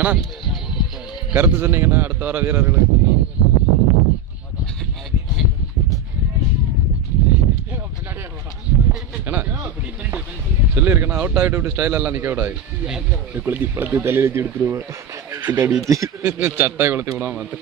ஏன்னா கருத்து சொன்னீங்கன்னா அடுத்த வர வீரர்களுக்கு கொஞ்சம் ஏன்னா சொல்லியிருக்கேன்னா அவுட் ஆகிட்டு இப்படி ஸ்டைல் எல்லாம் நிற்க விடாது. குளத்தி பழத்தை தலையில வச்சு எடுத்துருவேன் பின்னாடி வச்சு சட்டை கொளுத்தி விடாம பார்த்து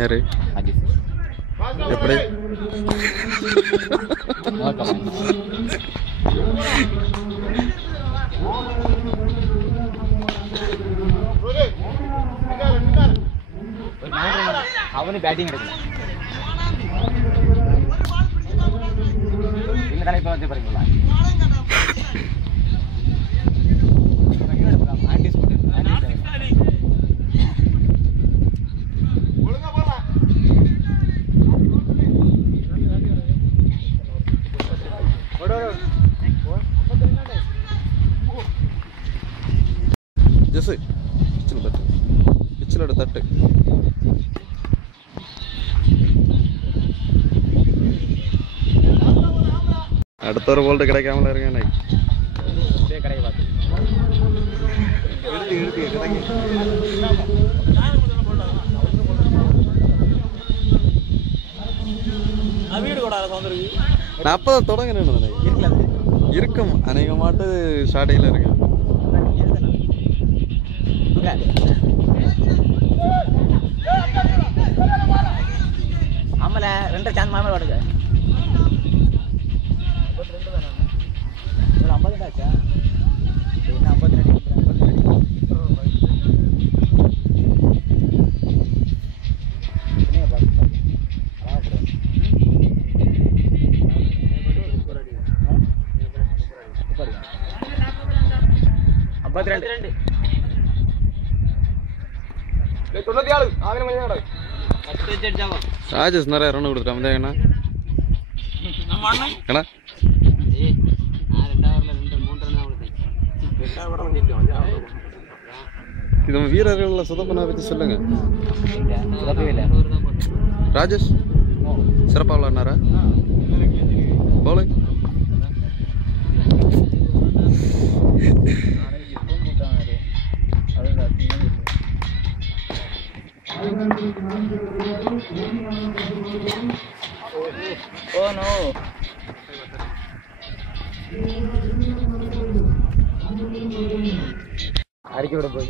யாரு எப்படி அவனு பேட்டிங் எடுக்கணும் இந்த தலைப்பை வச்சு பாருங்களா ஜெஸ் பிச்சிலோட தட்டு அடுத்த ஒரு போல்ட்டு கிடைக்காமல இருங்க எனக்கு கடையை பார்த்து நான் அப்பதான் தொடங்கினேன் இருக்கும் அநேகமாட்டு ஸ்டார்டிங்ல இருக்கு ஆமல 2 சான்ஸ் மாமே ஓடுங்க 52 ஆச்சா என்ன 52 ராஜேஷ் நிறைய ரன் கொடுத்துட்டான் வந்தாங்கண்ணா ஏன்னா இது வீரர்கள சுதப்பனா பத்தி சொல்லுங்க. ராஜேஷ் சிறப்பாக விளாட்னாரா பவுலிங்? Oh no. அடிக்க விட போய்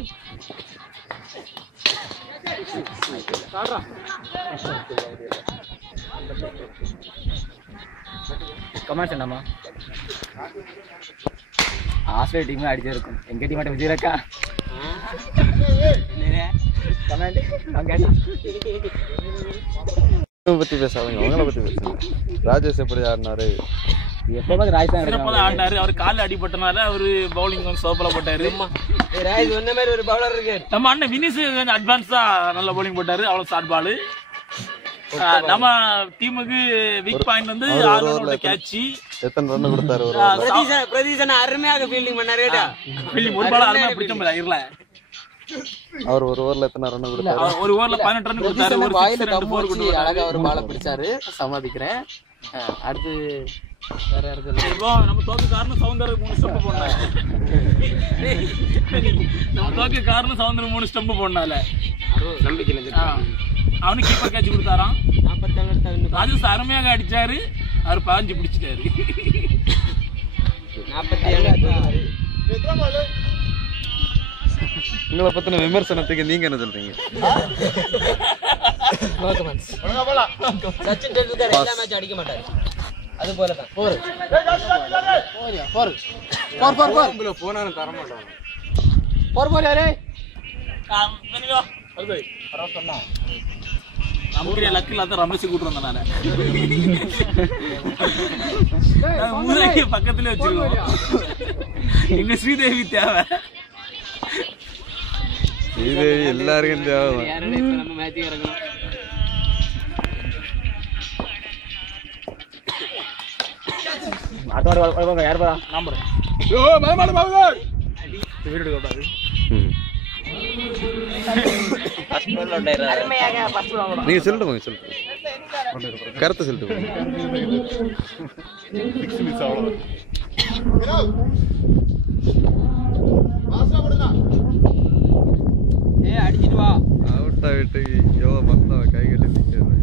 கமெண்ட்ஸ் என்னம்மா ஆஸ்திரேலியா டீம் அடிச்சிருக்கும் எங்க டீம் மட்டும் விஜயரக்கா கமெண்ட் பத்தி பேசாதீங்க, அவங்கள பத்தி பேசுங்க. ராஜேஷ் எப்படி ஆடினாரு? எப்போது ராஜேஷ் ஆடினாரு. அவர் காலில் அடிபட்டனால அவரு பவுலிங் கொஞ்சம் சோப்பலா போட்டாரு. சொன்ன மாதிரி ஒரு பவுலர் இருக்கு. நம்ம அண்ணன் வினிஸ் கொஞ்சம் அட்வான்ஸா நல்ல பவுலிங் போட்டாரு. அவ்வளவு ஷார்ட் பால். நம்ம டீமுக்கு வீக் பாயிண்ட் வந்து கேட்ச். எத்தனை ரன் கொடுத்தாரு? பிரதீசன் அருமையாக ஃபீல்டிங் பண்ணாரு. ஃபீல்டிங் ஒரு பால் அருமையா பிடிச்ச மாதிரி இல்ல. அவர் ஒரு ஓவர்ல எத்தனை ரன் கொடுத்தாரு? ஒரு ஓவர்ல 18 ரன் கொடுத்தாரு. ஒரு வாயில கம்போர் கொண்டு அழகா ஒரு பால் பிடிச்சாரு. சமாதிக்கிறேன். அடுத்து வேற யாருக்கு இப்போ நம்ம தோக்கு காரணம் சவுந்தர் 3 ஸ்டெம்ப் போடுறாங்க. நம்ம தோக்கு காரணம் சவுந்தர் 3 ஸ்டெம்ப் போடுனால நம்பிக்கை இல்ல. அவனுக்கு கீப்பர் கேட்ச் கொடுத்தாராம். ராஜேஷ் அருமையாக அடிச்சாரு, அவர் 15 பிடிச்சிட்டாரு. உங்களை பத்தின விமர்சனத்துக்கு நீங்க என்ன சொல்றீங்க? சச்சின் டெண்டுல்கர் எல்லா மேட்ச் அடிக்க மாட்டாரு, அது போலதான். நமக்கு லக்கு இல்லாத ரமேஷ் கூட்டு வந்தேன் நானு. மூளைக்கு பக்கத்துல வச்சிருக்கோம். இங்க ஸ்ரீதேவி தேவை. ஸ்ரீதேவி எல்லாருக்கும் தேவை. நம்ம மேட்ச் இறங்கணும். நீங்க சொல்லிட்டு போங்க, சொல்லிட்டு கருத்தை சொல்லிட்டு போங்க. அடிச்சிட்டு வா. அவுட் ஆகிட்டு ஐயோ மத்தவ கை கட்டி நிற்கிறது.